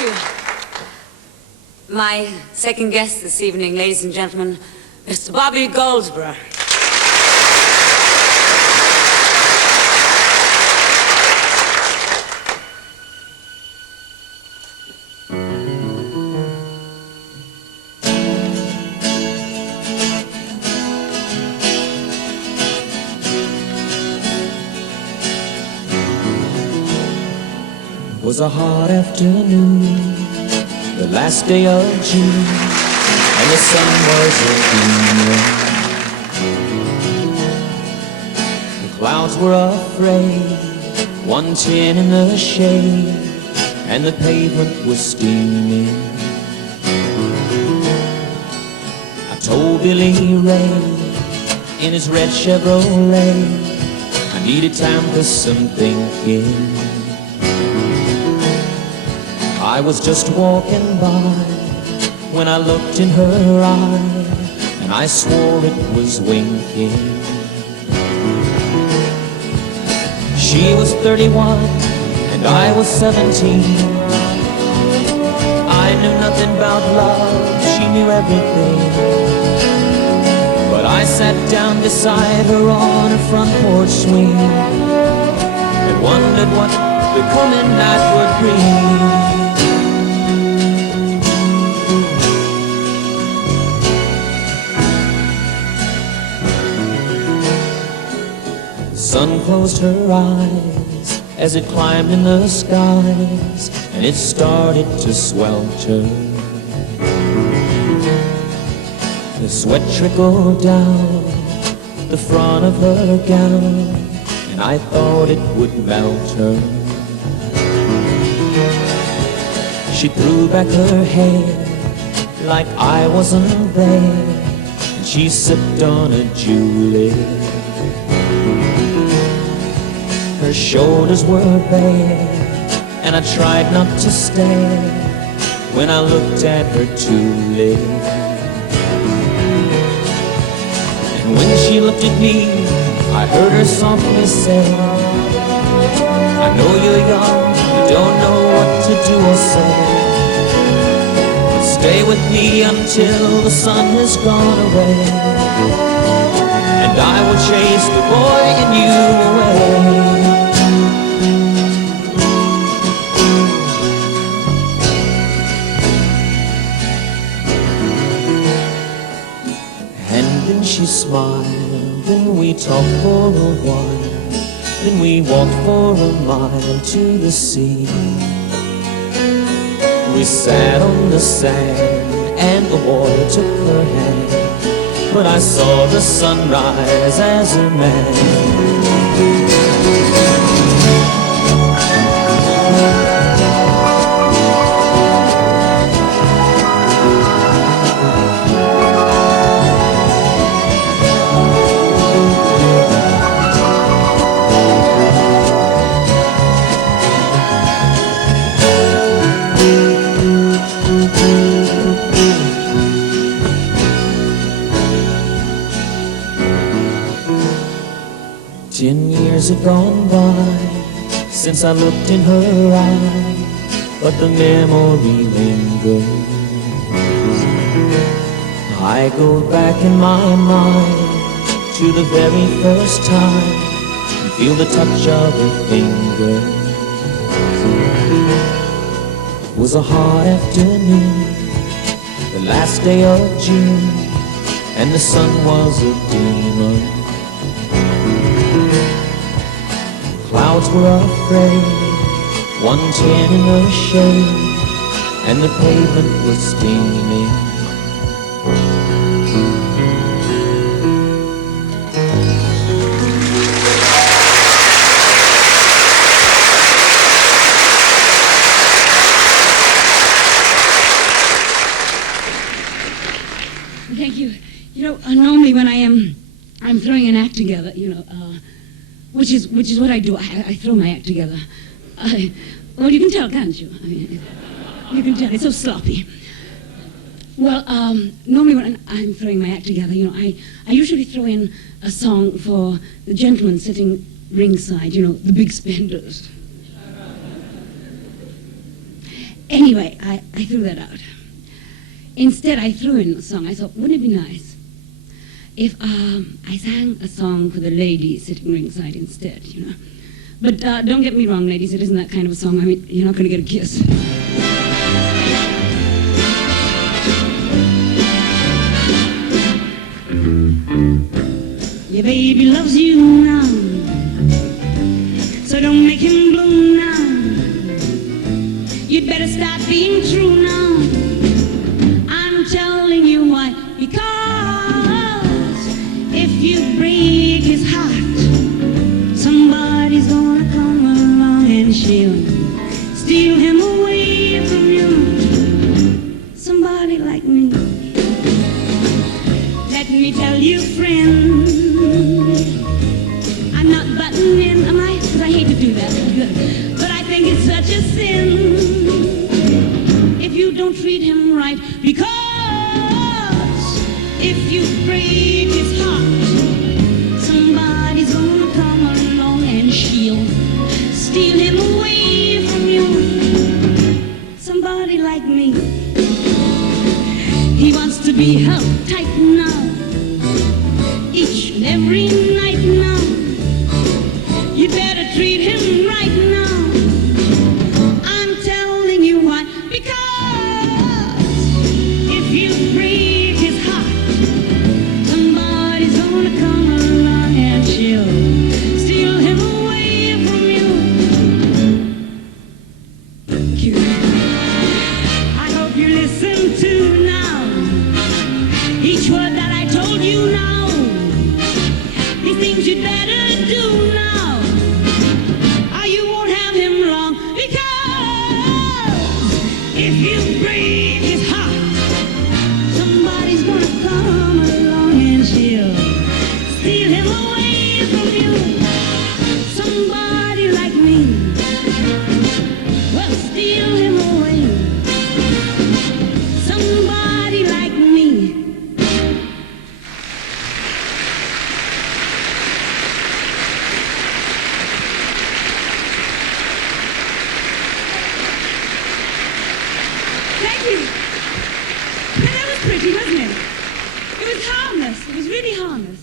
you. My second guest this evening, ladies and gentlemen, Mr. Bobby Goldsboro. It was a hot afternoon, the last day of June, and the sun was a-beaming. The clouds were afraid, 110 in the shade, and the pavement was steaming. I told Billy Ray in his red Chevrolet I needed time for some thinking. I was just walking by when I looked in her eye, and I swore it was winking. She was 31 and I was 17. I knew nothing about love, she knew everything. But I sat down beside her on her front porch swing and wondered what the coming night would bring. Sun closed her eyes as it climbed in the skies, and it started to swelter. The sweat trickled down the front of her gown, and I thought it would melt her. She threw back her hair like I wasn't there, and she sipped on a julep. Her shoulders were bare, and I tried not to stare when I looked at her tulip. And when she looked at me, I heard her softly say, I know you're young, you don't know what to do or say, but stay with me until the sun has gone away, and I will chase the boy in you away. She smiled, then we talked for a while, then we walked for a mile to the sea. We sat on the sand, and the water took her hand, but I saw the sunrise as a man. 10 years have gone by since I looked in her eye, but the memory lingers. I go back in my mind to the very first time and feel the touch of her finger. It was a hot afternoon, the last day of June, and the sun was a demon. Clouds were afraid, 110 in the shade, and the pavement was steaming. Thank you. You know, normally when I'm throwing an act together, which is what I do. I throw my act together. Well, you can tell, can't you? I mean, you can tell. It's so sloppy. Well, normally when I'm throwing my act together, I usually throw in a song for the gentlemen sitting ringside, the big spenders. Anyway, I threw that out. Instead, I threw in a song. I thought, wouldn't it be nice if I sang a song for the lady sitting ringside instead, you know? But don't get me wrong, ladies, it isn't that kind of a song. I mean, you're not going to get a kiss. Your baby loves you now, so don't make him blue now. You'd better start being true now. I'm telling you why. Because if you break his heart, somebody's gonna come along and she'll steal him away from you. Somebody like me. Let me tell you, friend, I'm not butting in, am I? 'Cause I hate to do that. But I think it's such a sin if you don't treat him right. Because if you break his heart, somebody's gonna come along and she'll steal him away from you. Somebody like me. He wants to be held tight now, each and every night now. You better treat him right now. I'm telling you why. Because if you break his heart, somebody's gonna come along and she'll steal him away from you. Cute. I hope you listen to now each word that I told you now. These things you'd better do now, or you won't have him long. Because if you break his heart, somebody's gonna come along and she'll steal him away from you. Somebody like me will steal him away. Somebody like me. Thank you. Now, that was pretty, wasn't it? It was harmless. It was really harmless.